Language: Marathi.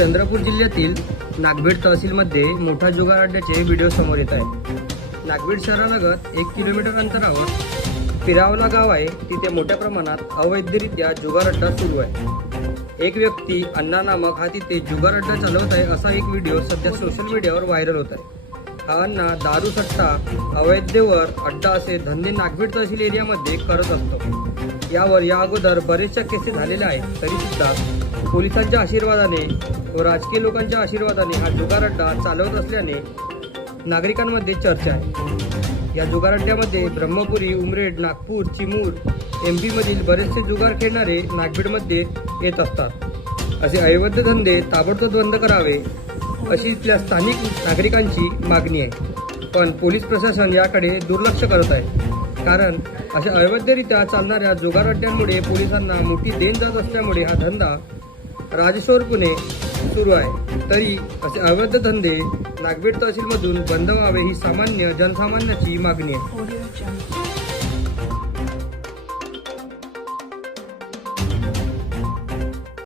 चंद्रपूर जिल्ह्यातील नागभीड तहसीलमध्ये मोठा जुगार अड्ड्याचे व्हिडिओ समोर येत आहे नागभीड शहरालगत एक किलोमीटर अंतरावर पिरावला गाव आहे. तिथे मोठ्या प्रमाणात अवैधरित्या जुगार अड्डा सुरू आहे. एक व्यक्ती अण्णा नामक हा तिथे जुगार अड्डा चालवत आहे असा एक व्हिडिओ सध्या सोशल मीडियावर व्हायरल होत आहे. हा अण्णा दारू सट्टा अवैधवर अड्डा असे धंदे नागभीड तहसील एरियामध्ये करत असतो. यावर या अगोदर बरेचशा केसेस झालेल्या आहेत. तरी सुद्धा पोलिसांच्या आशीर्वादाने व राजकीय लोकांच्या आशीर्वादाने हा जुगार अड्डा चालवत असल्याने नागरिकांमध्ये चर्चा आहे. या जुगार अड्ड्यामध्ये ब्रह्मपुरी उमरेड नागपूर चिमूर एम पीमधील बरेचसे जुगार खेळणारे नागभीडमध्ये येत असतात. असे अवैध धंदे ताबडतोब बंद करावे अशी इथल्या स्थानिक नागरिकांची मागणी आहे. पण पोलीस प्रशासन याकडे दुर्लक्ष करत आहे. कारण अशा अवैधरित्या चालणाऱ्या जुगार अड्ड्यांमुळे पोलिसांना मोठी देण जात असल्यामुळे हा धंदा राजशोरपणे सुरू आहे. तरी असे अवैध धंदे नागवेड तहसीलमधून बंद व्हावे ही सामान्य जनसामान्याची मागणी आहे.